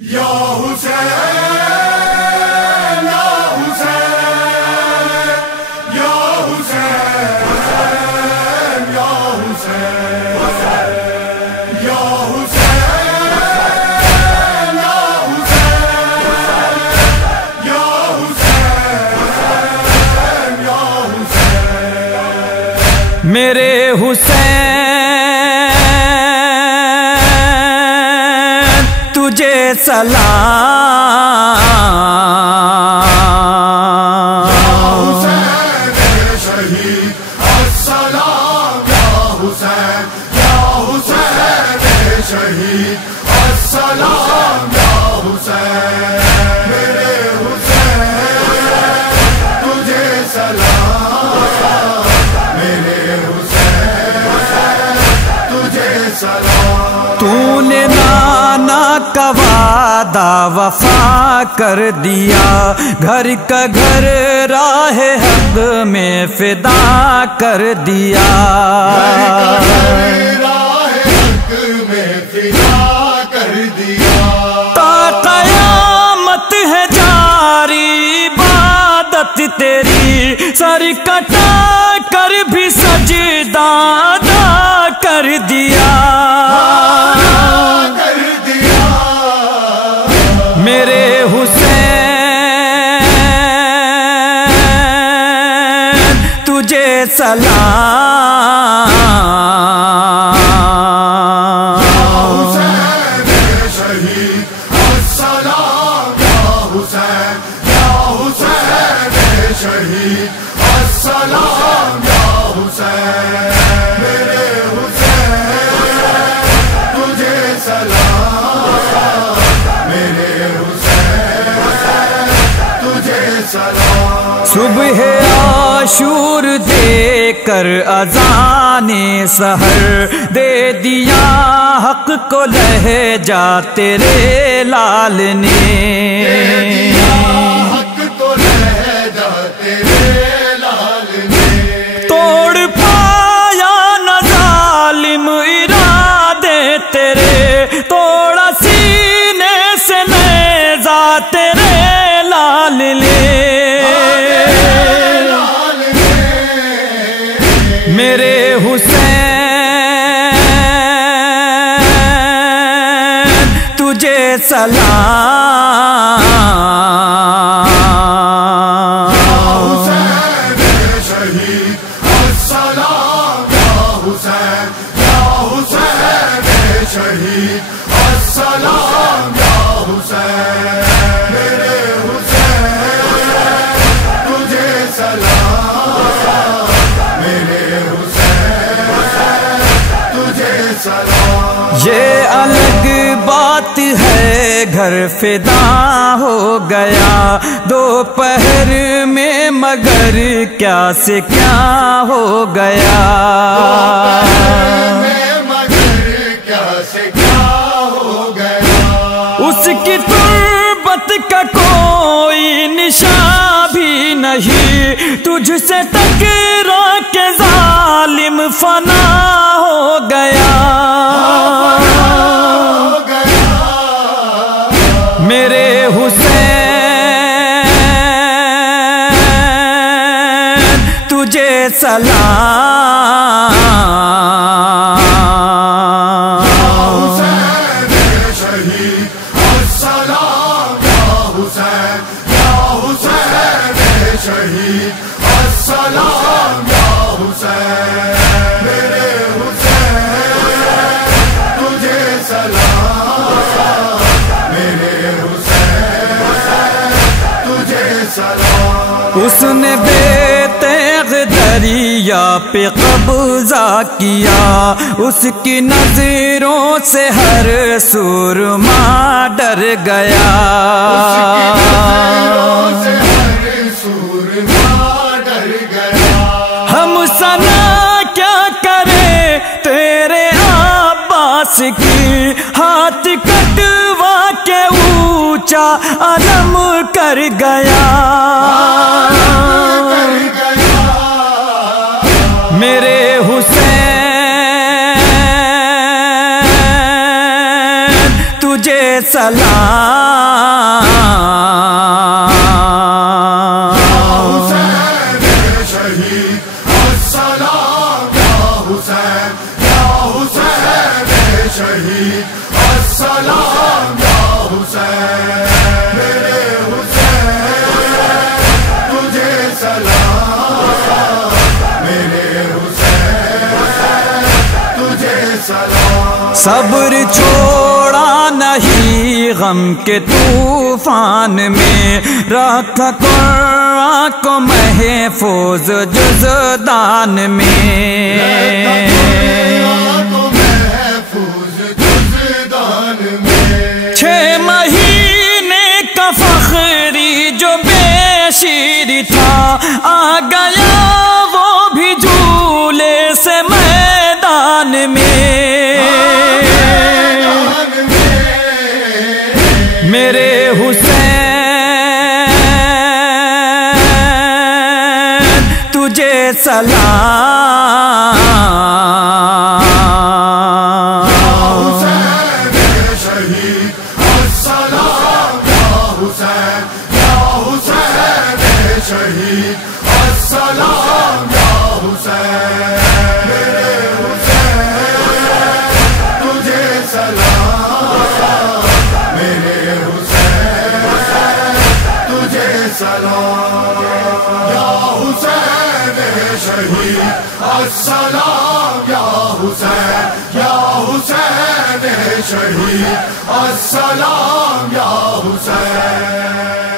یا حسین یا حسین یا حسین یا حسین یا حسین یا حسین یا حسین یا حسین میرے حسین تجھے سلام، یا حسین شہید السلام یا حسین یا حسین شہید السلام یا حسین میرے حسین تجھے سلام میرے حسین تجھے سلام تو نے نانا کا وعدہ وفا کر دیا، گھر کا گھر راہ حق میں فدا کر دیا، راہ حق میں فدا کر دیا تا قیامت ہے جاری عبادت تیری، سر کٹا کر بھی سجدہ ادا کر دیا میرے حسین تجھے سلام، یا حسین شہید السلام یا حسین یا حسین شہید السلام یا حسین میرے حسین تجھے سلام میرے حسین تجھے سلام صبح عاشور دے کر اذان سحر دے دیا حق کو لہجہ تیرے لال نے، حق تو لہجہ تیرے لال نے توڑ پایا نہ ظالم ارادے تیرے، توڑا سینے سے نیزہ تیرے لال نے میرے حسین تجھے سلام، حسین شہید السلام یا حسین یا حسین شہید السلام یا حسین میرے حسین تجھے سلام میرے حسین تجھے سلام یہ الگ بات ہے گھر فدا ہو گیا دوپہر میں، مگر کیا سے کیا ہو گیا مگر کیا سے کیا ہو گیا اس کی تربت کا کوئی نشان بھی نہیں، تجھ سے ٹکرا کے ظالم فنا ہو گیا میرے حسین تجھے سلام، حسین شہید السلام یا حسین یا حسین شہید السلام یا حسین میرے حسین تجھے سلام میرے حسین تجھے سلام اس نے بے تیغ دریا پہ قبضہ کیا، اس کی نظروں سے ہر سورما ڈر گیا ہم سنا کیا کریں تیرے عباس کی، ہاتھ کٹوا کے اونچا علم کر گیا میرے حسین تجھے سلام شہید السلام یا حسین میرے حسین تجھے سلام میرے حسین تجھے سلام صبر چھوڑا نہیں غم کے طوفان میں رکھ قرآن کو محفوظ جزدان میں 6 مہینے کا فخری جو بے شیر تھا آ گیا وہ بھی جھولے سے میدان میں میرے حسین تجھے سلام شہید السلام یا حسین میرے حسین تجھے سلام میرے حسین تجھے سلام یا حسین شہید السلام یا حسین شہید السلام یا حسین